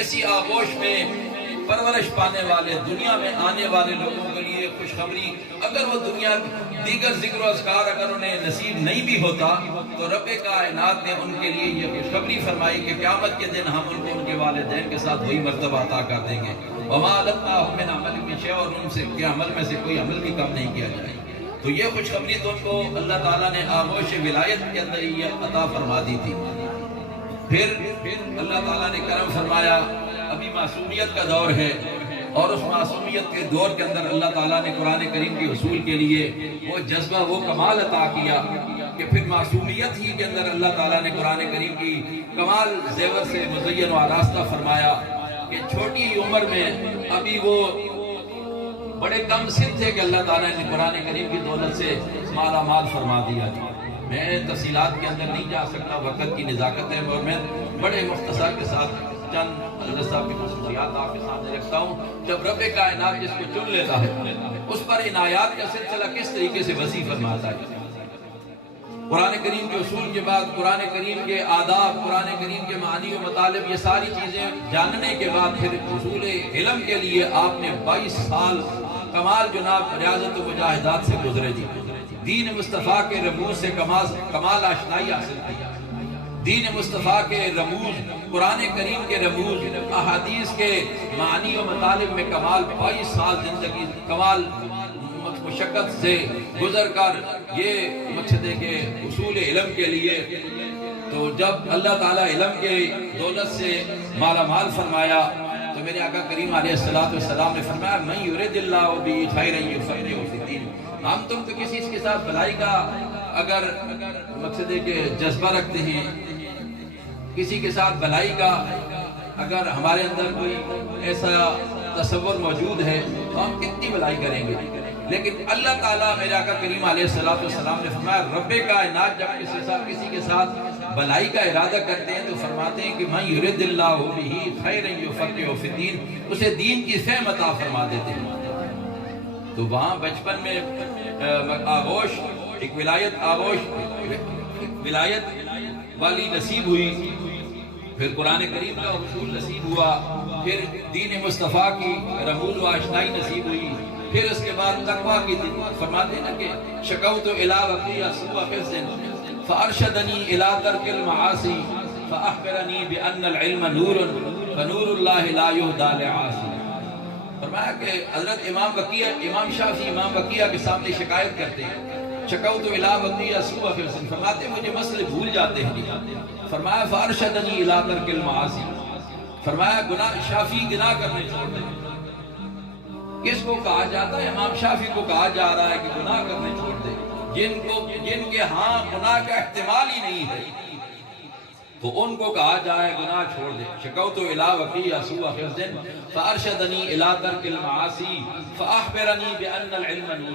ایسی آغوش میں پرورش پانے والے دنیا میں آنے والے لوگوں کے لیے خوشخبری، اگر وہ دنیا دیگر ذکر و اذکار اگر انہیں نصیب نہیں بھی ہوتا تو رب کائنات نے ان کے لیے یہ خوشخبری فرمائی کہ قیامت کے دن ہم ان کو ان کے والدین کے ساتھ وہی مرتبہ عطا کر دیں گے، وما علمناہم من عمل من شیء، اور ان سے کے عمل میں سے کوئی عمل بھی کم نہیں کیا جائے گا۔ تو یہ خوشخبری تو ان کو اللہ تعالیٰ نے آغوش ولایت کے اندر ہی عطا فرما دی تھی۔ پھر اللہ تعالیٰ نے کرم فرمایا، ابھی معصومیت کا دور ہے، اور اس معصومیت کے دور کے اندر اللہ تعالیٰ نے قرآن کریم کے حصول کے لیے وہ جذبہ، وہ کمال عطا کیا کہ پھر معصومیت ہی کے اندر اللہ تعالیٰ نے قرآن کریم کی کمال زیور سے مزین و آراستہ فرمایا کہ چھوٹی عمر میں ابھی وہ بڑے کم سن تھے کہ اللہ تعالیٰ نے قرآن کریم کی دولت سے مالا مال فرما دیا تھا۔ میں تفصیلات کے اندر نہیں جا سکتا، وقت کی نزاکت ہے، اور میں بڑے مختصر کے ساتھ چند حضرت صاحب کی خصوصیات آپ کے سامنے رکھتا ہوں۔ جب رب کائنات جس کو چن لیتا ہے اس پر عنایات کا سلسلہ کس طریقے سے وسیع فرماتا ہے۔ قرآن کریم کے اصول کے بعد قرآن کریم کے آداب، قرآن کریم کے معانی و مطالب، یہ ساری چیزیں جاننے کے بعد پھر حصول علم کے لیے آپ نے 22 سال کمال جناب ریاضت و مجاہدات سے گزرے دی، دین مصطفیٰ کے رموز سے کمال آشنائی حاصل کی، دین مصطفیٰ کے رموز، قرآن کریم کے رموز، احادیث کے معانی و مطالب میں کمال 22 سال زندگی کمال مشقت سے گزر کر یہ مقصد ہے کہ اصول علم کے لیے، تو جب اللہ تعالیٰ علم کے دولت سے مالا مال فرمایا تو میرے آقا کریم علیہ السلام نے فرمایا من یرد اللہ بہ خیرا یفقہہ فی الدین۔ ہم تم تو کسی کے ساتھ بھلائی کا اگر مقصد ہے کہ جذبہ رکھتے ہیں، کسی کے ساتھ بھلائی کا اگر ہمارے اندر کوئی ایسا تصور موجود ہے تو ہم کتنی بھلائی کریں گے، لیکن اللہ تعالیٰ میرے آقا کریم علیہ السلام نے فرمایا رب کائنات جب کسی کے ساتھ بھلائی کا ارادہ کرتے ہیں تو فرماتے ہیں کہ من یرد اللہ بہ خیرا یفقہہ فی الدین، اسے دین کی فہم عطا فرما دیتے ہیں۔ تو وہاں بچپن میں آغوش، ایک ولایت والی نصیب ہوئی، پھر قرآن کریم کا حصول نصیب ہوا، پھر دین مصطفیٰ کی رموز و آشنائی نصیب ہوئی، پھر اس کے بعد تقویٰ کی فرماتے ہیں کہ شکوت الی ربی سوء حفظ فارشدنی الی ترک المعاصی فاخبرنی بان العلم نور فنور اللہ لا یہدی لعاصی۔ فرمایا کہ حضرت امام شافعی امام بقیہ کے سامنے شکایت کرتے ہیں، شکوت الی ربی سوء حفظ، فرماتے ہیں مجھے مسئلے بھول جاتے ہیں، فرمایا فارشدنی الی ترک المعاصی، فرمایا شافعی گناہ کرنے چھوڑ دیں۔ کس کو کہا جاتا ہے؟ امام شافعی کو کہا جا رہا ہے کہ گناہ کرنے چھوڑ دے، جن کے ہاں گناہ کا احتمال ہی نہیں ہے تو ان کو کہا جائے گناہ چھوڑ دے۔ شکوت الی ربی سوء حفظ فارشدنی الی ترک المعاصی فاخبرنی بان العلم نور۔